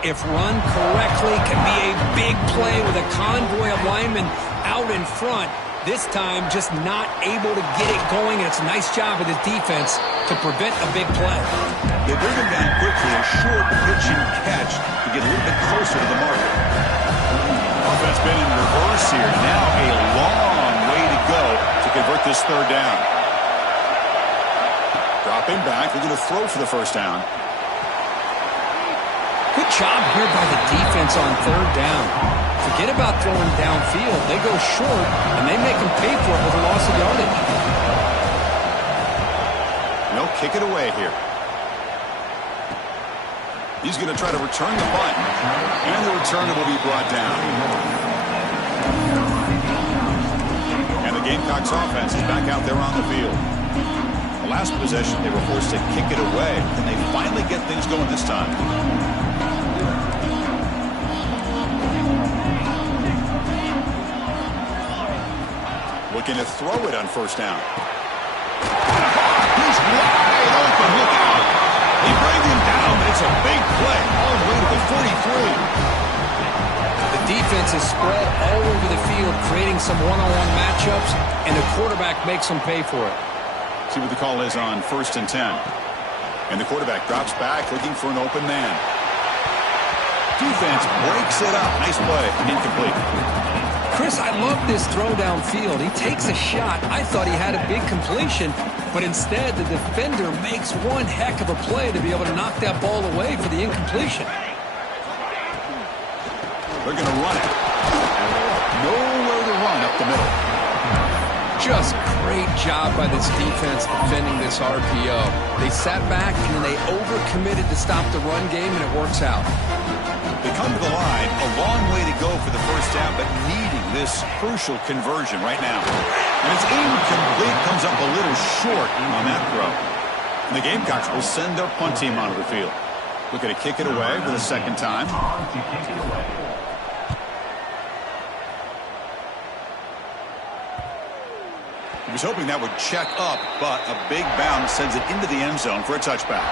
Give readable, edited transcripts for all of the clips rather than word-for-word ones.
if run correctly, can be a big play with a convoy of linemen out in front. This time, just not able to get it going, and it's a nice job of the defense to prevent a big play. They bring him down quickly, a short pitch and catch to get a little bit closer to the marker. Offense been in reverse here. Now a long way to go to convert this third down. Dropping back, looking to throw for the first down. Good job here by the defense on third down. Forget about throwing downfield. They go short, and they make them pay for it with a loss of yardage. And they'll kick it away here. He's going to try to return the punt. And the returner will be brought down. And the Gamecocks offense is back out there on the field. The last possession, they were forced to kick it away. And they finally get things going this time. Looking to throw it on first down. He's wide open. Look out. They bring him down, but it's a big play all the way to the 43. The defense is spread all over the field, creating some one-on-one matchups, and the quarterback makes them pay for it. See what the call is on 1st and 10. And the quarterback drops back, looking for an open man. Defense breaks it up. Nice play. Incomplete. Chris, I love this throw downfield. He takes a shot. I thought he had a big completion, but instead the defender makes one heck of a play to be able to knock that ball away for the incompletion. They're going to run it. Nowhere to run up the middle. Just great job by this defense defending this RPO. They sat back and then they overcommitted to stop the run game, and it works out. They come to the line, a long way to go for the first down, but needing this crucial conversion right now. And it's incomplete, comes up a little short on that throw. And the Gamecocks will send their punt team onto the field. Looking to kick it away for the second time. He was hoping that would check up, but a big bounce sends it into the end zone for a touchback.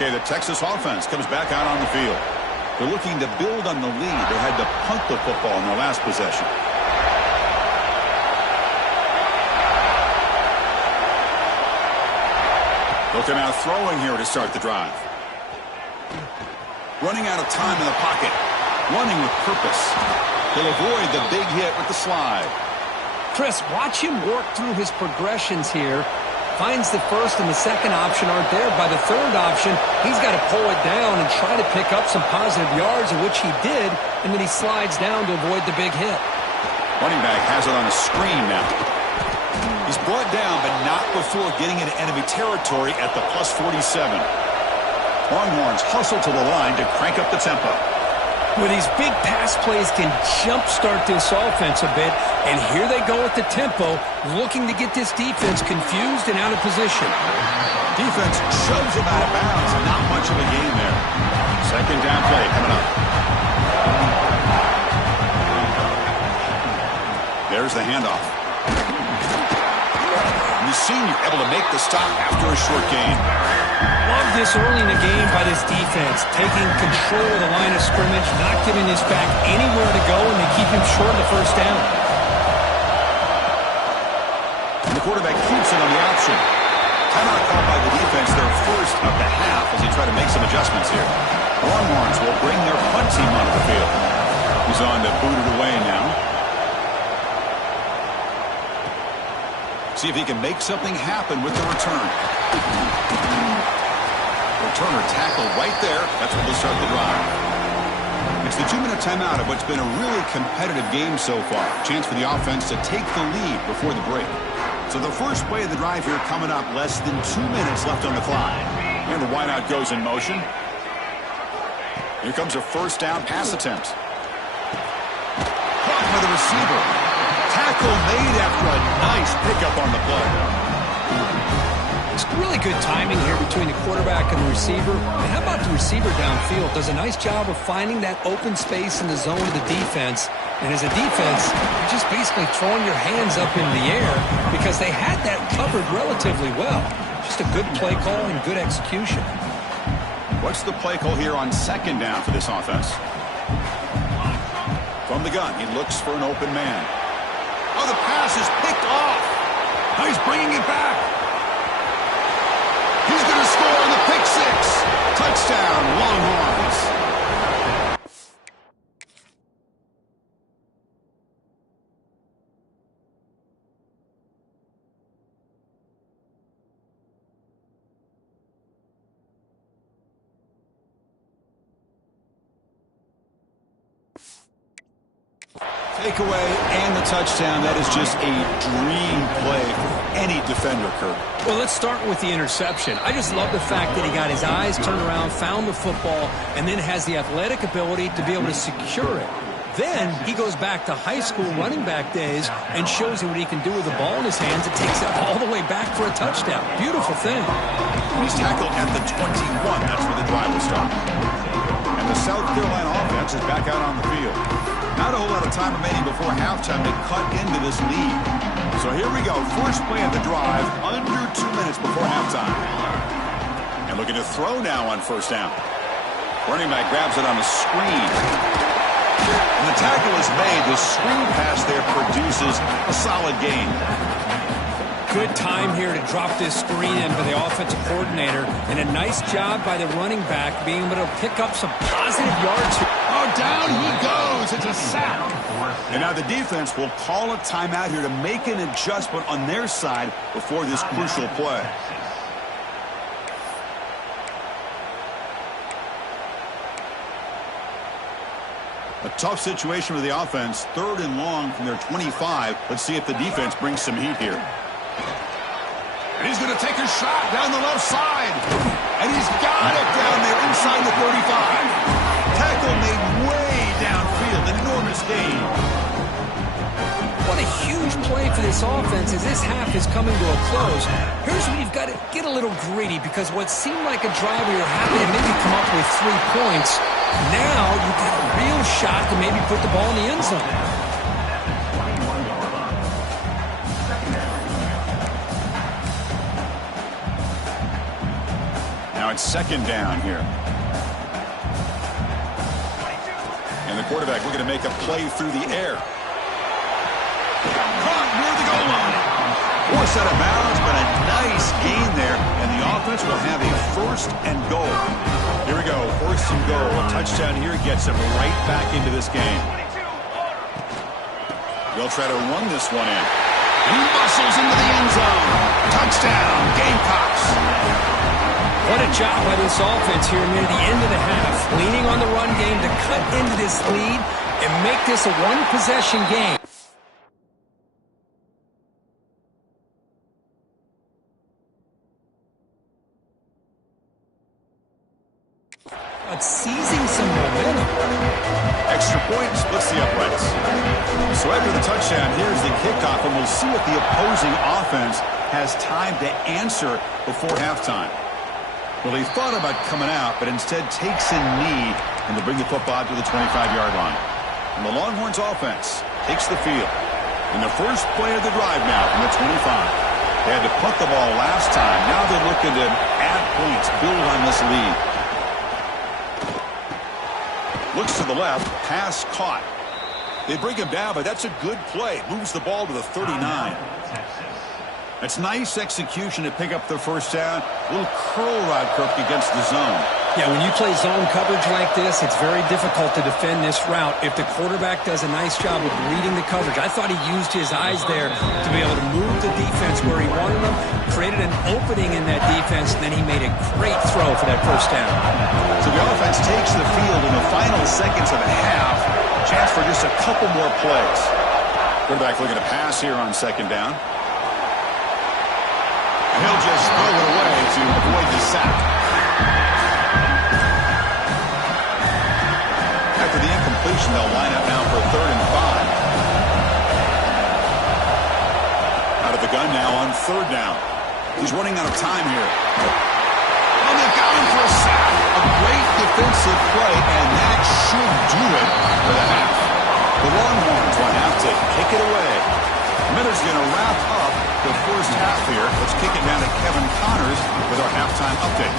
Okay, the Texas offense comes back out on the field. They're looking to build on the lead. They had to punt the football in their last possession. They'll come out throwing here to start the drive. Running out of time in the pocket. Running with purpose. He'll avoid the big hit with the slide. Chris, watch him work through his progressions here. Finds the first and the second option aren't there. By the third option, he's got to pull it down and try to pick up some positive yards, in which he did, and then he slides down to avoid the big hit. Running back has it on a screen now. He's brought down, but not before getting into enemy territory at the plus 47. Longhorns hustle to the line to crank up the tempo. Well, these big pass plays can jumpstart this offense a bit, and here they go at the tempo, looking to get this defense confused and out of position. Defense shoves him out of bounds. Not much of a gain there. Second down play coming up. There's the handoff. The senior able to make the stop after a short gain. Love this early in the game by this defense, taking control of the line of scrimmage, not giving this back anywhere to go, and they keep him short of the first down. And the quarterback keeps it on the option. Timeout called by the defense, their first of the half, as they try to make some adjustments here. Longhorns will bring their punt team onto the field. He's on to boot it away now. See if he can make something happen with the return. Returner tackled right there. That's where they'll start the drive. It's the 2-minute timeout of what's been a really competitive game so far. Chance for the offense to take the lead before the break. So the first play of the drive here coming up, less than 2 minutes left on the clock. And the wideout goes in motion. Here comes a first down pass attempt. Caught by the receiver. Tackle made after a nice pickup on the play. It's really good timing here between the quarterback and the receiver. And how about the receiver downfield? Does a nice job of finding that open space in the zone of the defense. And as a defense, you're just basically throwing your hands up in the air because they had that covered relatively well. Just a good play call and good execution. What's the play call here on second down for this offense? From the gun, he looks for an open man. Oh, the pass is picked off. Now he's bringing it back. He's going to score on the pick six. Touchdown, Longhorns. Takeaway and the touchdown. That is just a dream play for any defender, Kirk. Well, let's start with the interception. I just love the fact that he got his eyes turned around, found the football, and then has the athletic ability to be able to secure it. Then he goes back to high school running back days and shows you what he can do with the ball in his hands and takes it all the way back for a touchdown. Beautiful thing. He's tackled at the 21. That's where the drive will start. And the South Carolina offense is back out on the field. Not a whole lot of time remaining before halftime to cut into this lead. So here we go. First play of the drive, under 2 minutes before halftime. And looking to throw now on first down. Running back grabs it on the screen. And the tackle is made. The screen pass there produces a solid gain. Good time here to drop this screen in for the offensive coordinator. And a nice job by the running back being able to pick up some positive yards. Oh, down he goes. It's a sack. And now the defense will call a timeout here to make an adjustment on their side before this crucial play. A tough situation for the offense. 3rd and long from their 25. Let's see if the defense brings some heat here. And he's going to take a shot down the left side. And he's got it down there inside the 35. Tackle made way downfield. Enormous gain. What a huge play for this offense as this half is coming to a close. Here's where you've got to get a little greedy because what seemed like a drive where you're happy to maybe come up with 3 points, now you've got a real shot to maybe put the ball in the end zone. Now it's second down here. And the quarterback looking to make a play through the air. Caught near the goal line. Forced out of bounds, but a nice gain there. And the offense will have a 1st and goal. Here we go, 1st and goal. A touchdown here gets them right back into this game. They'll try to run this one in. And he muscles into the end zone. Touchdown, Gamecocks. What a job by this offense here near the end of the half. Leaning on the run game to cut into this lead and make this a one-possession game. But seizing some momentum. Extra point splits the uprights. So after the touchdown, here's the kickoff, and we'll see if the opposing offense has time to answer before halftime. Well, he thought about coming out, but instead takes a knee and to bring the football to the 25-yard line. And the Longhorns offense takes the field. In the first play of the drive now from the 25. They had to punt the ball last time. Now they're looking to add points, build on this lead. Looks to the left, pass caught. They bring him down, but that's a good play. Moves the ball to the 39. That's nice execution to pick up the first down. A little curl rod, Kirk, against the zone. Yeah, when you play zone coverage like this, it's very difficult to defend this route if the quarterback does a nice job of reading the coverage. I thought he used his eyes there to be able to move the defense where he wanted them, created an opening in that defense, and then he made a great throw for that first down. So the offense takes the field in the final seconds of the half. Chance for just a couple more plays. Quarterback looking to pass here on second down. And he'll just throw it away to avoid the sack. After the incompletion, they'll line up now for a 3rd and 5. Out of the gun now on 3rd down. He's running out of time here. Oh, they got him for a sack. A great defensive play, and that should do it for the half. The Longhorns will have to kick it away. Miller's going to wrap up the first half here. Let's kick it down to Kevin Connors with our halftime update.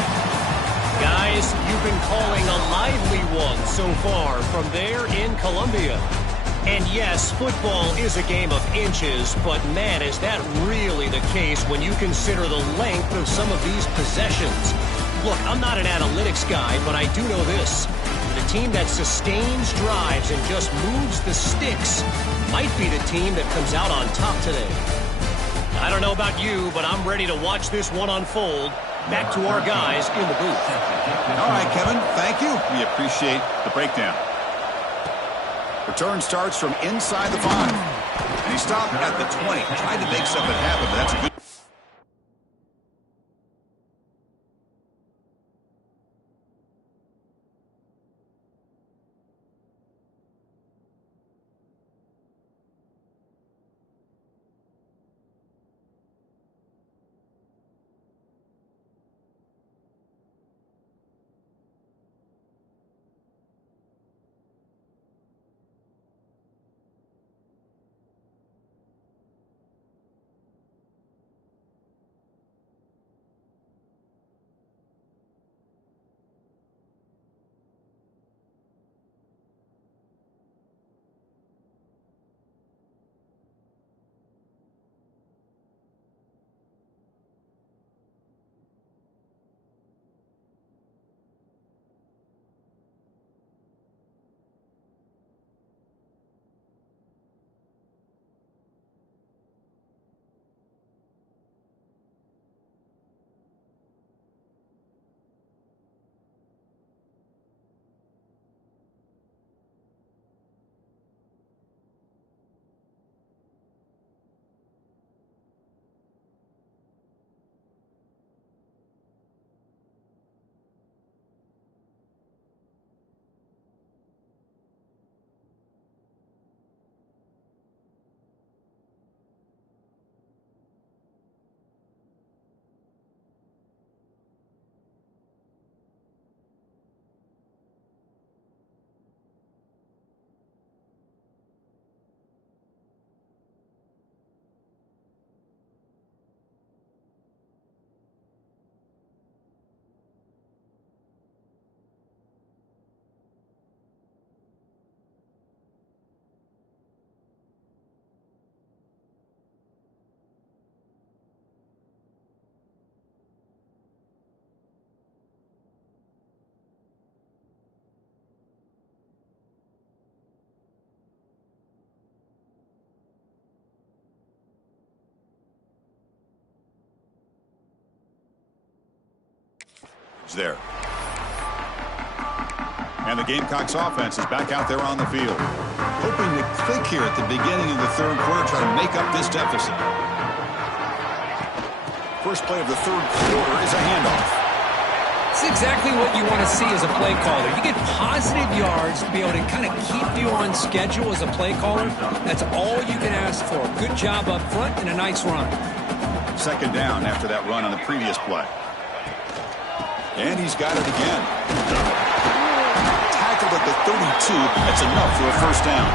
Guys, you've been calling a lively one so far from there in Columbia. And yes, football is a game of inches, but man, is that really the case when you consider the length of some of these possessions. Look, I'm not an analytics guy, but I do know this. The team that sustains drives and just moves the sticks might be the team that comes out on top today. I don't know about you, but I'm ready to watch this one unfold. Back to our guys in the booth. All right, Kevin, thank you. We appreciate the breakdown. Return starts from inside the 5. And he stopped at the 20. Tried to make something happen, but that's a good. There. And the Gamecocks offense is back out there on the field. Hoping to click here at the beginning of the third quarter, try to make up this deficit. First play of the third quarter is a handoff. It's exactly what you want to see as a play caller. You get positive yards to be able to kind of keep you on schedule as a play caller. That's all you can ask for. Good job up front and a nice run. Second down after that run on the previous play. And he's got it again. Tackled at the 32. That's enough for a first down.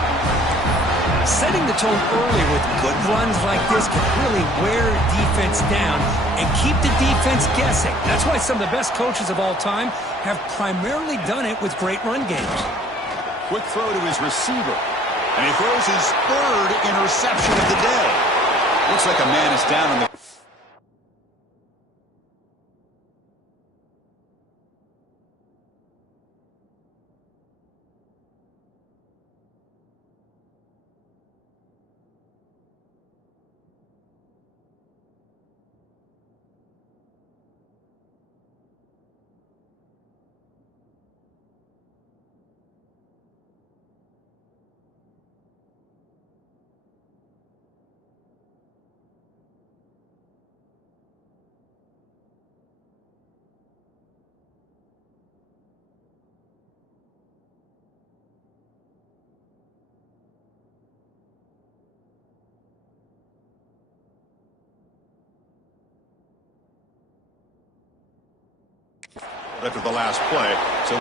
Setting the tone early with good runs like this can really wear defense down and keep the defense guessing. That's why some of the best coaches of all time have primarily done it with great run games. Quick throw to his receiver. And he throws his third interception of the day. Looks like a man is down in the... after the last play. So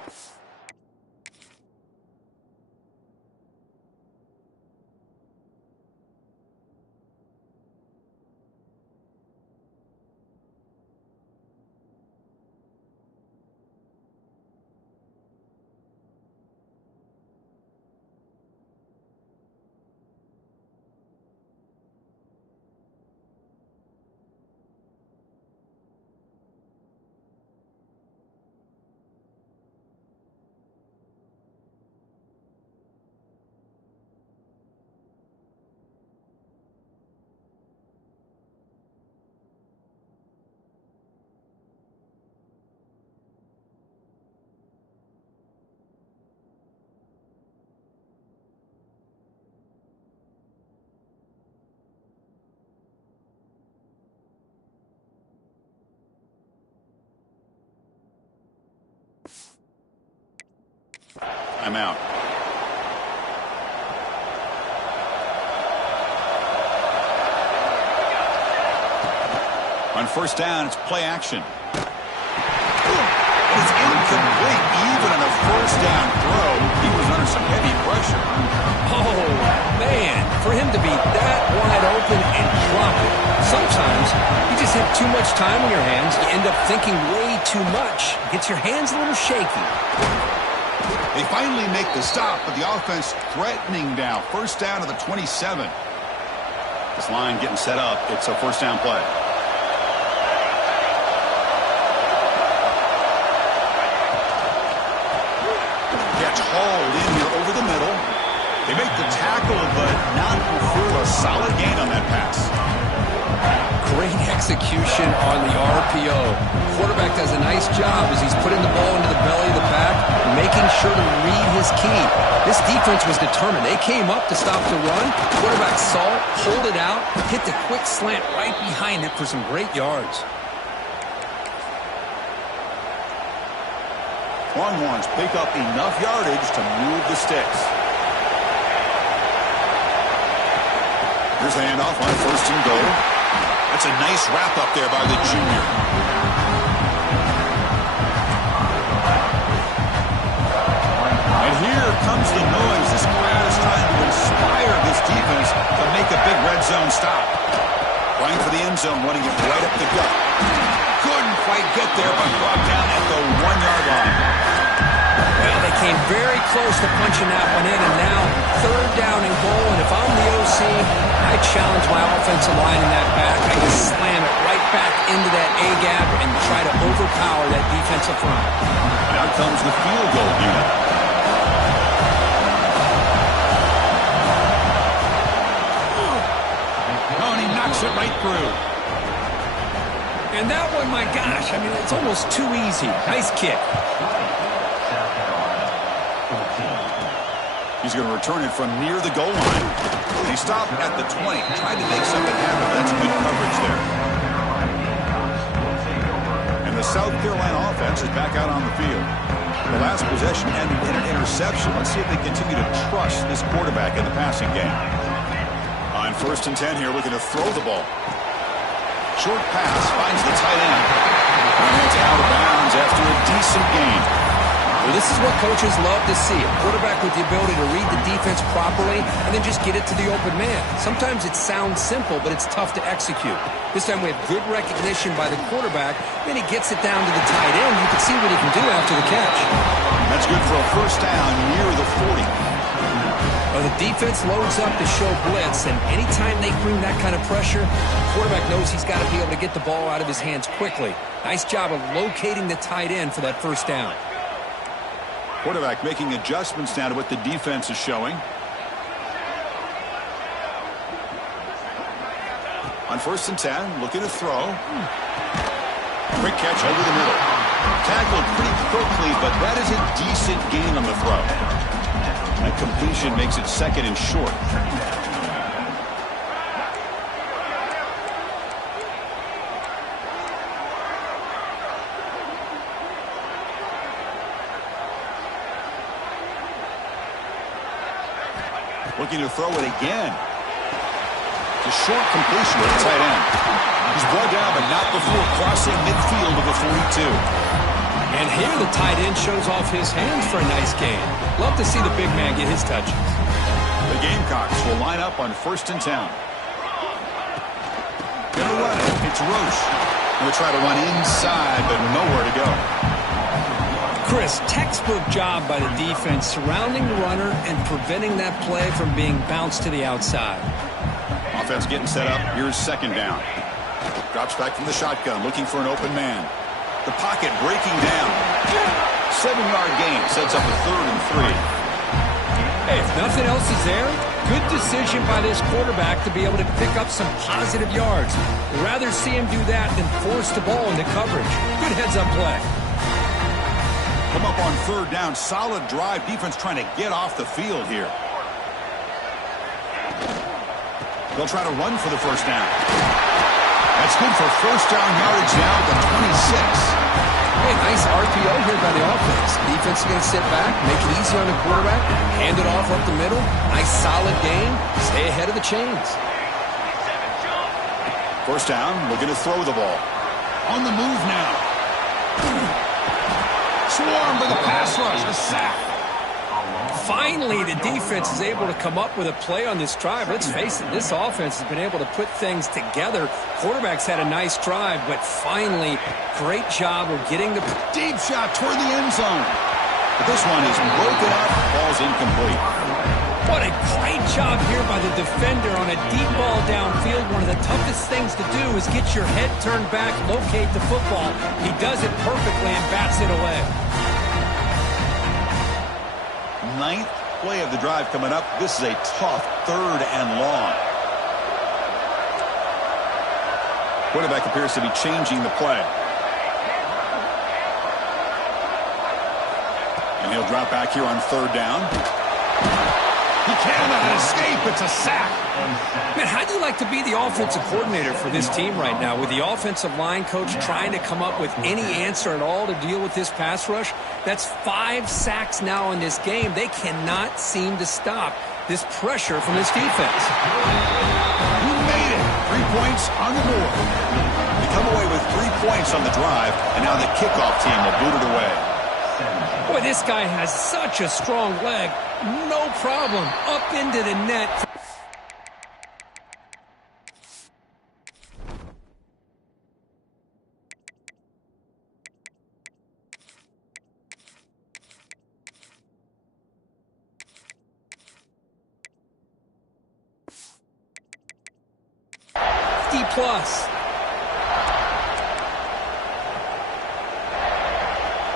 I'm out. On first down, it's play action. It's incomplete. Even on a first down throw, he was under some heavy pressure. Oh, man, for him to be that wide open and drop it. Sometimes you just have too much time on your hands. You end up thinking way too much. Gets your hands a little shaky. They finally make the stop, but the offense threatening now. First down to the 27. This line getting set up. It's a first down play. Gets hauled in here over the middle. They make the tackle, but not before a solid gain on that pass. Great execution on the RPO. Quarterback does a nice job as he's putting the ball into the belly of the pack, making sure to read his key. This defense was determined. They came up to stop the run. Quarterback saw it, pulled it out, hit the quick slant right behind it for some great yards. Longhorns pick up enough yardage to move the sticks. Here's a handoff on first and goal. That's a nice wrap up there by the junior. And here comes the noise. This crowd is trying to inspire this defense to make a big red zone stop. Going for the end zone, running it right up the gut. Couldn't quite get there, but brought down at the 1-yard line. Well, they came very close to punching that one in, and now third down and goal. And if I'm the OC, I challenge my offensive line in that back. I just slam it right back into that A-gap and try to overpower that defensive front. And out comes the field goal unit. Oh, and he knocks it right through. And that one, my gosh, I mean, it's almost too easy. Nice kick. He's going to return it from near the goal line. And he stopped at the 20, tried to make something happen, but that's good coverage there. And the South Carolina offense is back out on the field. The last possession ended in an interception. Let's see if they continue to trust this quarterback in the passing game. On first and 10 here, looking to throw the ball. Short pass finds the tight end. And it's out of bounds after a decent gain. Well, this is what coaches love to see. A quarterback with the ability to read the defense properly and then just get it to the open man. Sometimes it sounds simple, but it's tough to execute. This time we have good recognition by the quarterback. Then he gets it down to the tight end. You can see what he can do after the catch. That's good for a first down near the 40. Well, the defense loads up to show blitz, and anytime they bring that kind of pressure, the quarterback knows he's got to be able to get the ball out of his hands quickly. Nice job of locating the tight end for that first down. Quarterback making adjustments now to what the defense is showing. On first and 10, looking to throw. Quick catch over the middle. Tackled pretty quickly, but that is a decent gain on the throw. That completion makes it second and short. Looking to throw it again. It's a short completion to the tight end. He's brought down, but not before crossing midfield of the 42. And here the tight end shows off his hands for a nice gain. Love to see the big man get his touches. The Gamecocks will line up on 1st and 10. Gonna run it. It's Roche. He'll try to run inside, but nowhere to go. Chris, textbook job by the defense surrounding the runner and preventing that play from being bounced to the outside. Offense getting set up. Here's 2nd down. Drops back from the shotgun, looking for an open man. The pocket breaking down. 7-yard gain sets up a 3rd and 3. Hey, if nothing else is there, good decision by this quarterback to be able to pick up some positive yards. I'd rather see him do that than force the ball into coverage. Good heads-up play. Come up on 3rd down. Solid drive. Defense trying to get off the field here. They'll try to run for the 1st down. That's good for 1st down yardage now at the 26. Hey, nice RPO here by the offense. Defense is going to sit back, make it easy on the quarterback, hand it off up the middle. Nice solid game. Stay ahead of the chains. 1st down, looking to throw the ball. On the move now. Swarmed by the pass rush. A sack. Finally, the defense is able to come up with a play on this drive. Let's face it, this offense has been able to put things together. Quarterback's had a nice drive, but finally, great job of getting the Deep shot toward the end zone. But this one is broken up. Ball's incomplete. What a great job here by the defender on a deep ball downfield. One of the toughest things to do is get your head turned back, locate the football. He does it perfectly and bats it away. 9th play of the drive coming up. This is a tough 3rd and long. Quarterback appears to be changing the play. And he'll drop back here on 3rd down. He cannot escape. It's a sack. Man, how'd you like to be the offensive coordinator for this team right now with the offensive line coach trying to come up with any answer at all to deal with this pass rush? That's 5 sacks now in this game. They cannot seem to stop this pressure from this defense. Who made it? 3 points on the board. They come away with 3 points on the drive, and now the kickoff team will boot it away. Boy, this guy has such a strong leg. No problem. Up into the net. Plus.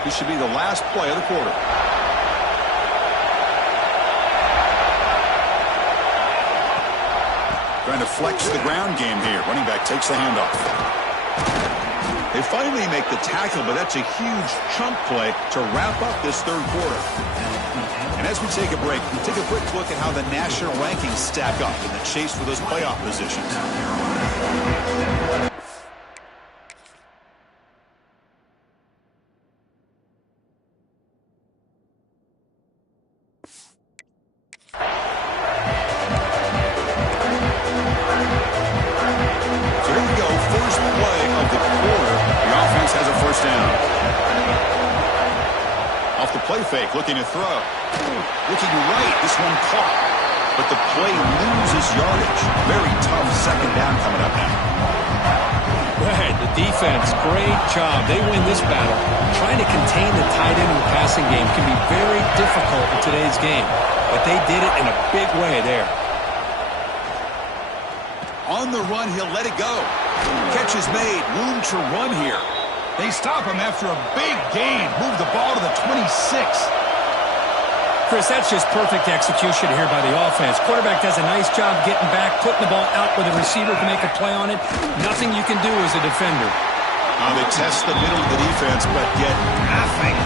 This should be the last play of the quarter. Trying to flex the ground game here. Running back takes the handoff. They finally make the tackle, but that's a huge chunk play to wrap up this 3rd quarter. And as we take a break, we take a quick look at how the national rankings stack up in the chase for those playoff positions. Fake, looking to throw. Looking right, this one caught. But the play loses yardage. Very tough 2nd down coming up now. Right, the defense, great job. They win this battle. Trying to contain the tight end in the passing game can be very difficult in today's game. But they did it in a big way there. On the run, he'll let it go. Catch is made. Room to run here. They stop him after a big gain. Move the ball to the 26. Chris, that's just perfect execution here by the offense. Quarterback does a nice job getting back, putting the ball out where the receiver can make a play on it. Nothing you can do as a defender. They test the middle of the defense, but get nothing.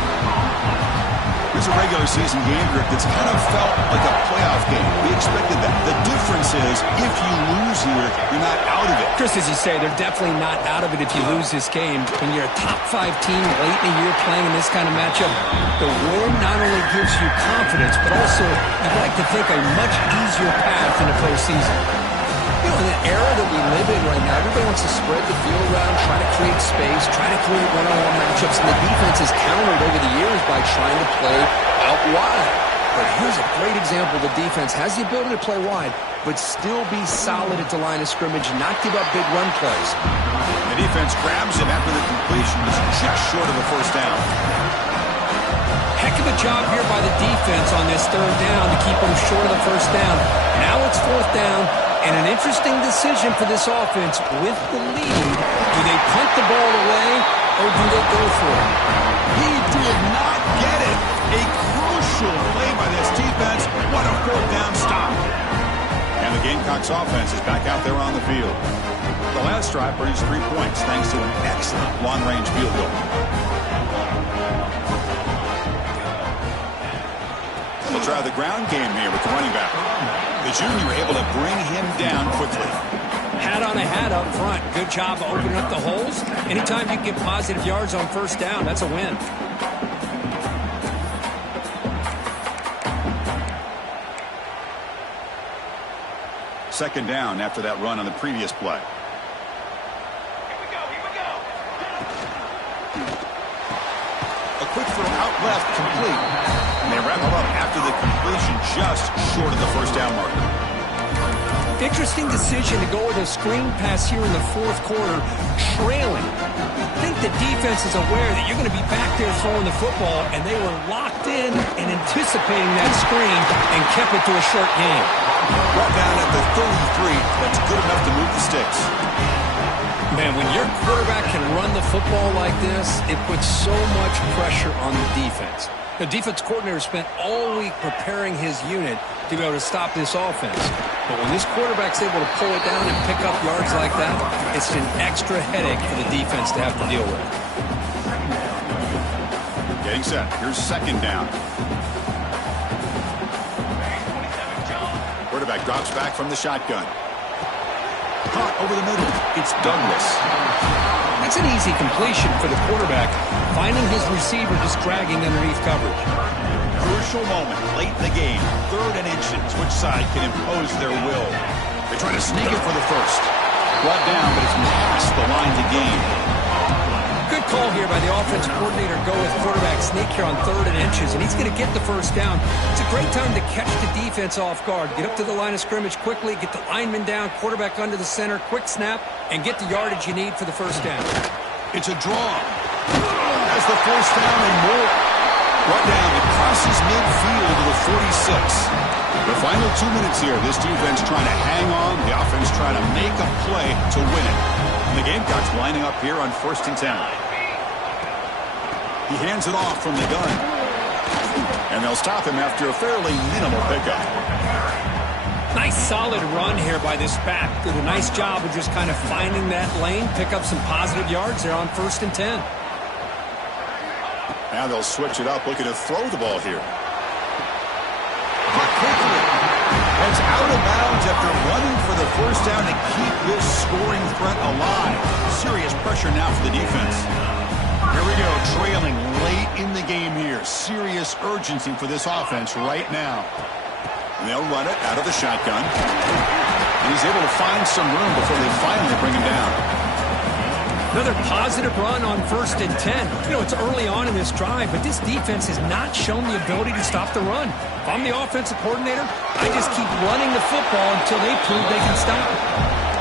It's a regular season game group that's kind of felt like a playoff game. We expected that. The difference is if you lose here, you're not out of it. Chris, as you say, they're definitely not out of it if you lose this game. When you're a top 5 team late in the year playing in this kind of matchup, the win not only gives you confidence, but also, you'd like to think, a much easier path in the postseason. You know, in the era that we live in right now, everybody wants to spread the field around, try to create space, try to create one-on-one matchups, and the defense has countered over the years by trying to play out wide. But here's a great example. The defense has the ability to play wide, but still be solid at the line of scrimmage, not give up big run plays. The defense grabs him after the completion was just short of the first down. Heck of a job here by the defense on this third down to keep them short of the first down. Now it's fourth down, and an interesting decision for this offense. With the lead, do they punt the ball away, or do they go for it? He did not get it. A crucial play by this defense. What a fourth down stop. And the Gamecocks offense is back out there on the field. The last drive produced 3 points thanks to an excellent long-range field goal. We'll try the ground game here with the running back. The junior able to bring him down quickly. Hat on a hat up front. Good job of opening up the holes. Anytime you can get positive yards on first down, that's a win. Second down after that run on the previous play. A quick throw out left, complete. And they wrap him up after the completion just short of the first down marker. Interesting decision to go with a screen pass here in the fourth quarter, trailing. I think the defense is aware that you're going to be back there throwing the football, and they were locked in and anticipating that screen and kept it to a short game. Brought down at the 33. That's good enough to move the sticks. Man, when your quarterback can run the football like this, it puts so much pressure on the defense. The defense coordinator spent all week preparing his unit to be able to stop this offense. But when this quarterback's able to pull it down and pick up yards like that, it's an extra headache for the defense to have to deal with. Getting set. Here's second down. Quarterback drops back from the shotgun. Caught over the middle. It's Douglas. That's an easy completion for the quarterback, finding his receiver just dragging underneath coverage. Crucial moment late in the game. 3rd and inches. Which side can impose their will? They try to sneak it for the first. Brought down, but it's past the line to gain. Good call here by the offensive coordinator. Go with quarterback sneak here on 3rd and inches, and he's going to get the first down. It's a great time to catch the defense off guard. Get up to the line of scrimmage quickly, get the lineman down, quarterback under the center, quick snap, and get the yardage you need for the first down. It's a draw. That's the first down and more. Brought down, it crosses midfield to the 46. The final 2 minutes here. This defense trying to hang on. The offense trying to make a play to win it. And the Gamecocks lining up here on 1st and 10. He hands it off from the gun. And they'll stop him after a fairly minimal pickup. Nice solid run here by this back. Did a nice job of just kind of finding that lane, pick up some positive yards there on 1st and 10. Now they'll switch it up, looking to throw the ball here. Quickly. It's out of bounds after running for the first down to keep this scoring threat alive. Serious pressure now for the defense. Here we go, trailing late in the game here. Serious urgency for this offense right now. And they'll run it out of the shotgun. And he's able to find some room before they finally bring him down. Another positive run on 1st and 10. You know, it's early on in this drive, but this defense has not shown the ability to stop the run. If I'm the offensive coordinator, I just keep running the football until they prove they can stop it.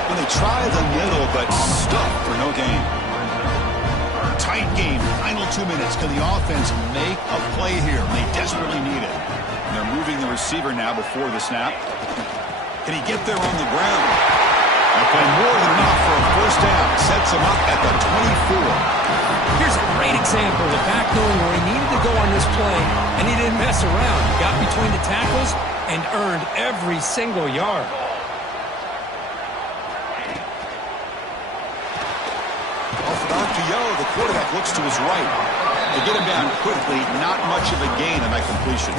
When they try the middle, but stuck for no gain. Tight game, final 2 minutes. Can the offense make a play here? They desperately need it. And they're moving the receiver now before the snap. Can he get there on the ground? That play more than enough for a first down. Sets him up at the 24. Here's a great example of the back knowing where he needed to go on this play, and he didn't mess around. He got between the tackles and earned every single yard. Off Dr. Yo, the quarterback looks to his right. They get him down quickly, not much of a gain on that completion.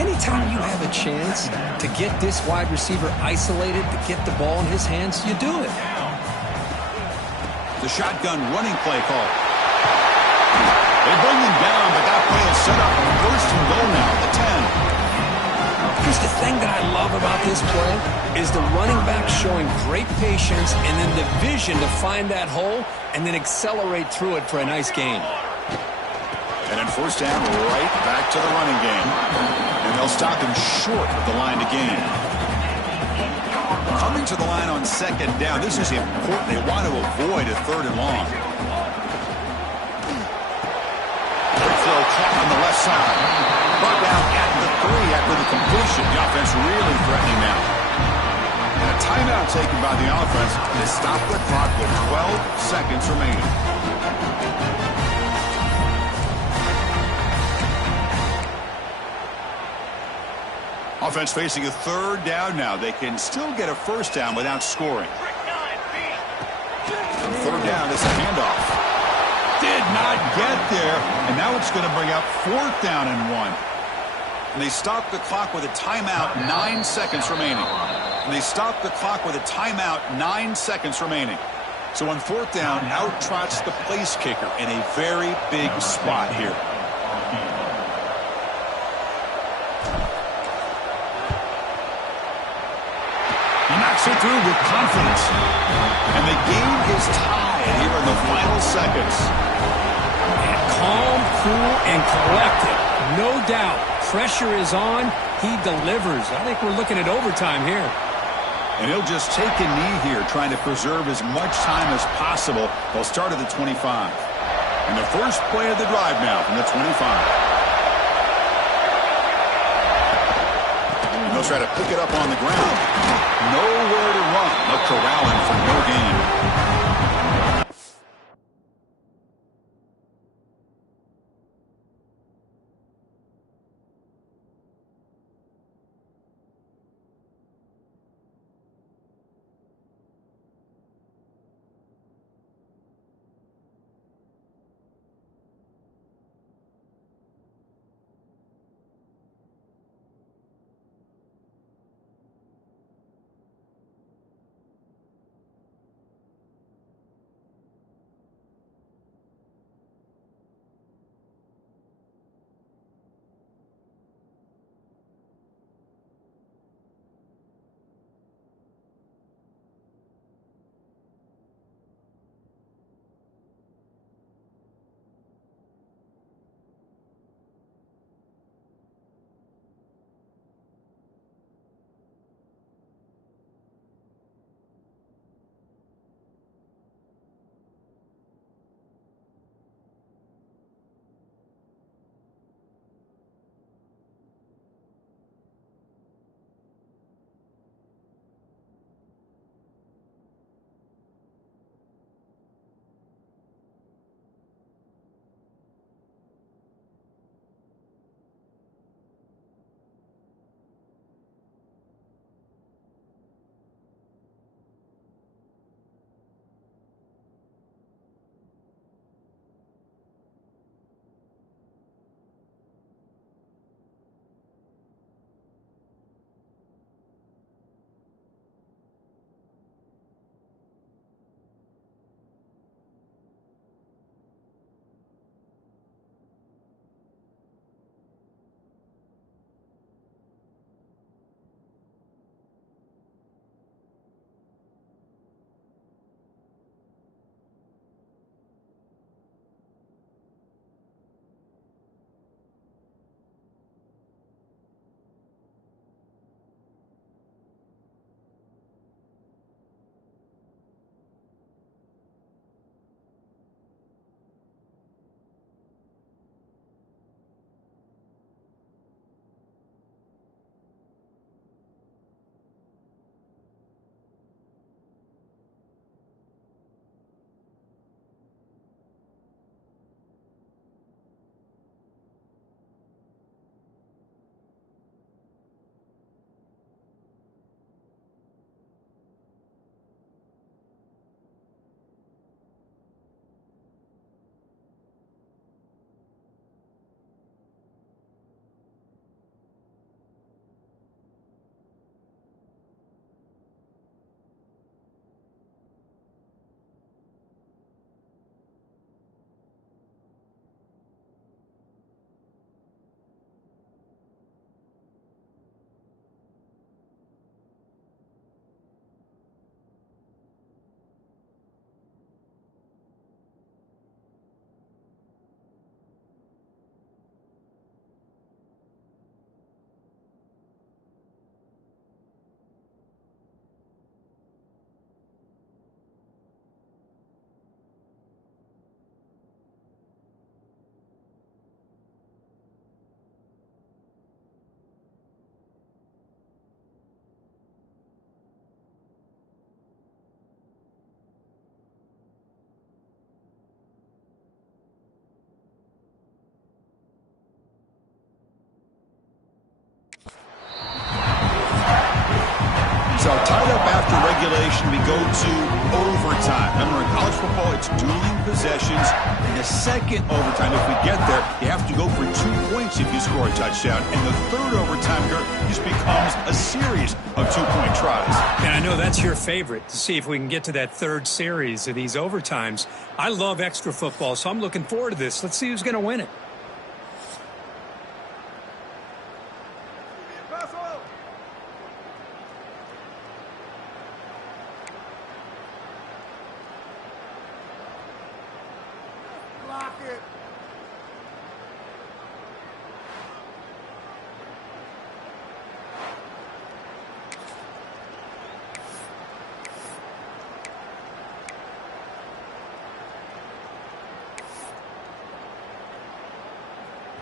Anytime you have a chance to get this wide receiver isolated, to get the ball in his hands, you do it. The shotgun running play call. They bring him down, but that play is set up. 1st and goal now, the 10. Just the thing that I love about this play is the running back showing great patience and then the vision to find that hole and then accelerate through it for a nice gain. And then first down, right back to the running game. And they'll stop him short at the line to gain. Coming to the line on second down, this is important. They want to avoid a third and long. Quick throw caught on the left side. Brought down at the 3 after the completion. The offense really threatening now. And a timeout taken by the offense to stop the clock with 12 seconds remaining. Offense facing a third down now. They can still get a first down without scoring. And third down is a handoff. Did not get there. And now it's going to bring up fourth down and 1. And they stop the clock with a timeout, 9 seconds remaining. And they stop the clock with a timeout, 9 seconds remaining. So on fourth down, out trots the place kicker in a very big spot here. He knocks it through with confidence. And the game is tied here in the final seconds. And calm, cool, and collected. No doubt. Pressure is on. He delivers. I think we're looking at overtime here. And he'll just take a knee here, trying to preserve as much time as possible. They'll start at the 25. And the first play of the drive now from the 25. And they'll try to pick it up on the ground. Nowhere to run. They'll corral him for no gain. So tied up after regulation, we go to overtime. Remember, in college football, it's dueling possessions. In the second overtime, if we get there, you have to go for 2 points if you score a touchdown. And the third overtime, Kurt, just becomes a series of 2-point tries. And I know that's your favorite, to see if we can get to that third series of these overtimes. I love extra football, so I'm looking forward to this. Let's see who's going to win it.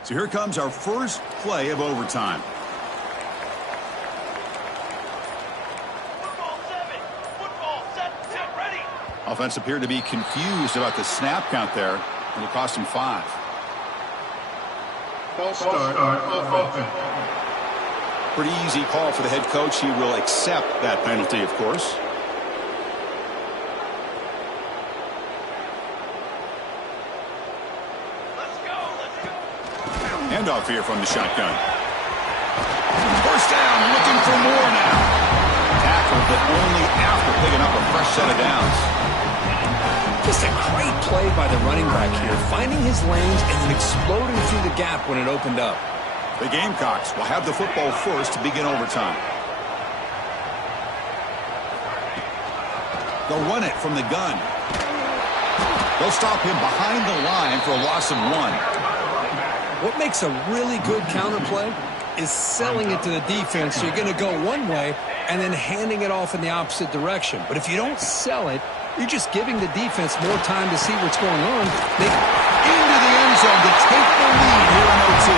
So here comes our first play of overtime. Football, set, ready. Offense appeared to be confused about the snap count there. It'll cost him 5. False start offense. Pretty easy call for the head coach. He will accept that penalty, of course. Handoff here from the shotgun. First down, looking for more now. Tackled, but only after picking up a fresh set of downs. Just a great play by the running back here, finding his lanes and then exploding through the gap when it opened up. The Gamecocks will have the football first to begin overtime. They'll run it from the gun. They'll stop him behind the line for a loss of 1. What makes a really good counterplay is selling it to the defense. So you're going to go one way and then handing it off in the opposite direction. But if you don't sell it, you're just giving the defense more time to see what's going on. They into the end zone to take the lead here in OT.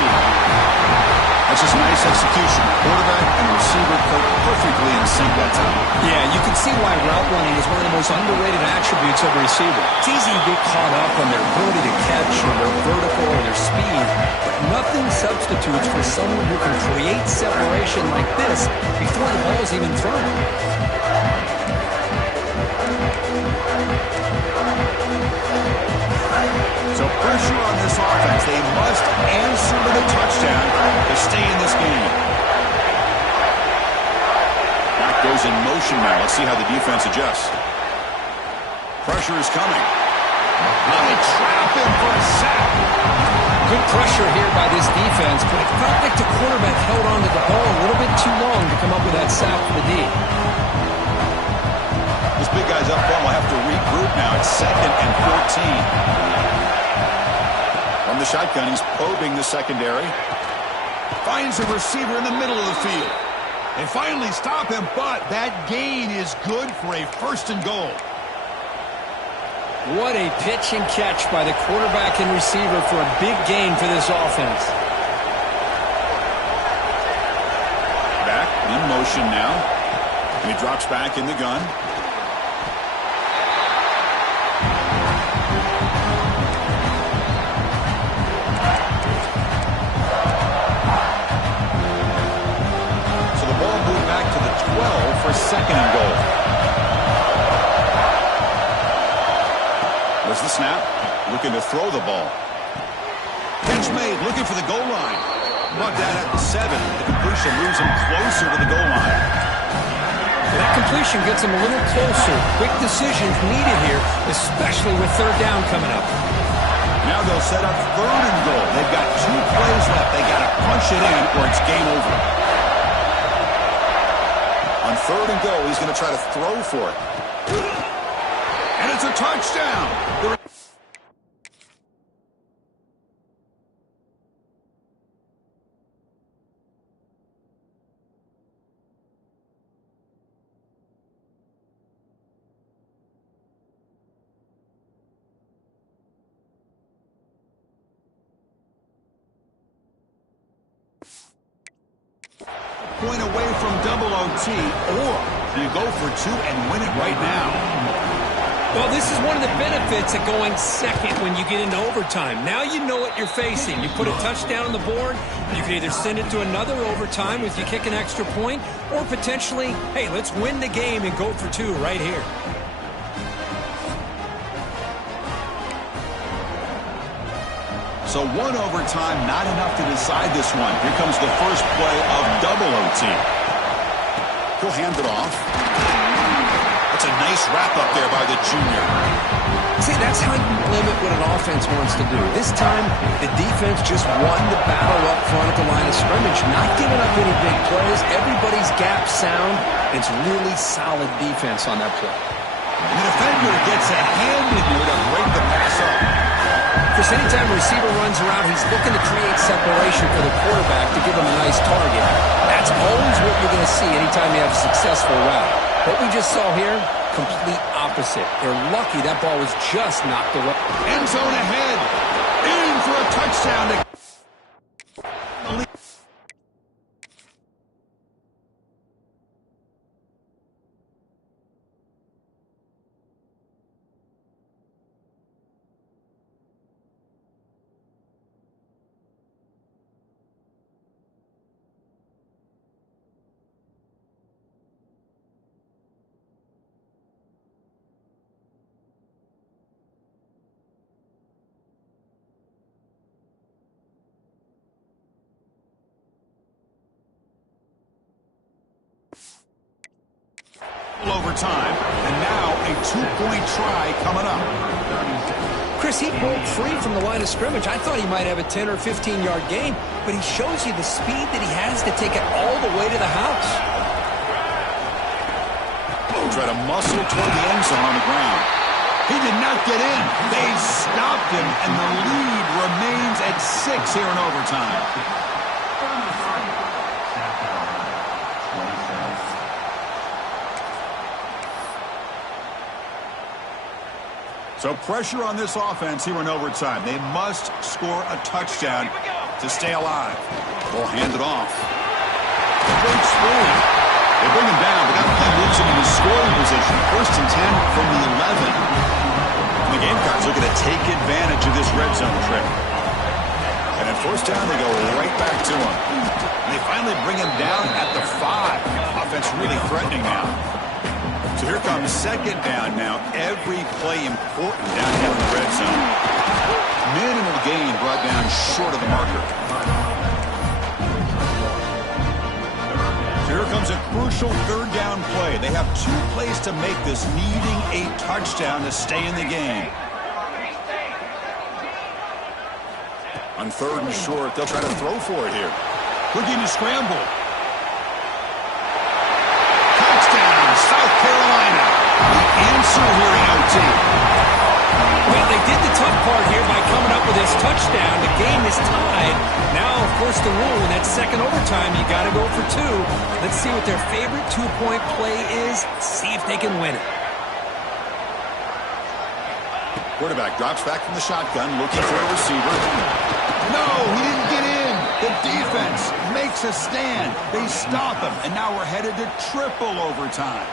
That's just nice execution. Quarterback and receiver played perfectly in sync that time. Yeah, you can see why route running is one of the most underrated attributes of a receiver. It's easy to get caught up on their ability to catch or their vertical or their speed, but nothing substitutes for someone who can create separation like this before the ball is even thrown. So pressure on this offense. They must answer with a touchdown to stay in this game. That goes in motion now. Let's see how the defense adjusts. Pressure is coming. Now they trap him for a sack. Good pressure here by this defense, but it felt like the quarterback held on to the ball a little bit too long to come up with that sack for the D. This big guy's up front will have to regroup now. It's 2nd and 14. From the shotgun, he's probing the secondary. Finds a receiver in the middle of the field. They finally stop him, but that gain is good for a 1st and goal. What a pitch and catch by the quarterback and receiver for a big gain for this offense. Back in motion now. He drops back in the gun. For 2nd and goal. There's the snap. Looking to throw the ball. Catch made. Looking for the goal line. Brought down at the 7. The completion moves him closer to the goal line. That completion gets him a little closer. Quick decisions needed here, especially with 3rd down coming up. Now they'll set up 3rd and goal. They've got 2 plays left. They got to punch it in or it's game over. On 3rd and goal, he's going to try to throw for it. And it's a touchdown. Point away from double OT, or you go for 2 and win it right now. Well, this is one of the benefits of going second when you get into overtime. Now you know what you're facing. You put a touchdown on the board, you can either send it to another overtime if you kick an extra point, or potentially, hey, let's win the game and go for two right here. So one overtime, not enough to decide this one. Here comes the first play of double OT. He'll hand it off. That's a nice wrap-up there by the junior. See, that's how you limit what an offense wants to do. This time, the defense just won the battle up front at the line of scrimmage, not giving up any big plays. Everybody's gap sound. It's really solid defense on that play. And the defender gets a hand in here to break the pass up. Chris, anytime a receiver runs around, he's looking to create separation for the quarterback to give him a nice target. That's always what you're going to see anytime you have a successful route. What we just saw here, complete opposite. They're lucky that ball was just knocked away. End zone ahead. In for a touchdown to... overtime, and now a two-point try coming up. Chris, he broke free from the line of scrimmage. I thought he might have a 10 or 15-yard gain, but he shows you the speed that he has to take it all the way to the house. Try to muscle toward the end zone on the ground. He did not get in. They stopped him, and the lead remains at 6 here in overtime. So pressure on this offense here in overtime. They must score a touchdown to stay alive. Ball handed off. Great speed. They bring him down, but that play moves him into scoring position. 1st and 10 from the 11. And the Gamecocks looking to take advantage of this red zone trip. And at 1st down, they go right back to him. And they finally bring him down at the 5. Offense really threatening now. So here comes 2nd down now. Every play important down here in the red zone. Minimal gain brought down short of the marker. So here comes a crucial 3rd down play. They have 2 plays to make this, needing a touchdown to stay in the game. On 3rd and short, they'll try to throw for it here. Looking to scramble. South Carolina, the answer here in OT. Well, they did the tough part here by coming up with this touchdown. The game is tied. Now, of course, the rule in that 2nd overtime, you got to go for 2. Let's see what their favorite 2-point play is. See if they can win it. Quarterback drops back from the shotgun, looking for a receiver. No, he didn't get in. The defense makes a stand. They stop him, and now we're headed to triple overtime.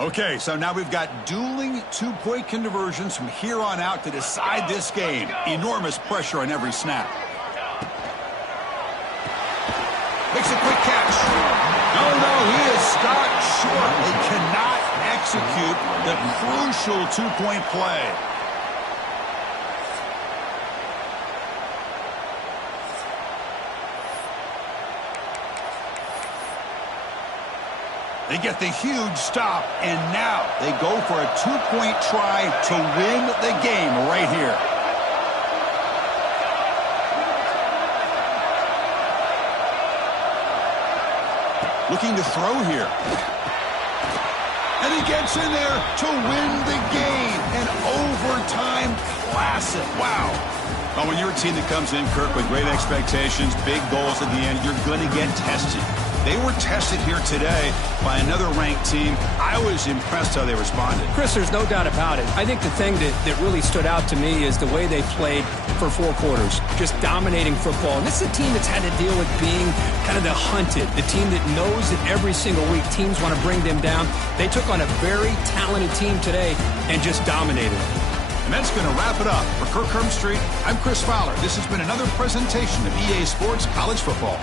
Okay, so now we've got dueling 2-point conversions from here on out to decide this game. Enormous pressure on every snap. Makes a quick catch. No, he is stopped short. They cannot execute the crucial 2-point play. They get the huge stop, and now they go for a 2-point try to win the game right here. Looking to throw here. And he gets in there to win the game. An overtime classic. Wow. Well, when you're a team that comes in, Kirk, with great expectations, big goals at the end, you're going to get tested. They were tested here today by another ranked team. I was impressed how they responded. Chris, there's no doubt about it. I think the thing that really stood out to me is the way they played for 4 quarters, just dominating football. And this is a team that's had to deal with being kind of the hunted, the team that knows that every single week teams want to bring them down. They took on a very talented team today and just dominated. And that's going to wrap it up. For Kirk Herbstreit, I'm Chris Fowler. This has been another presentation of EA Sports College Football.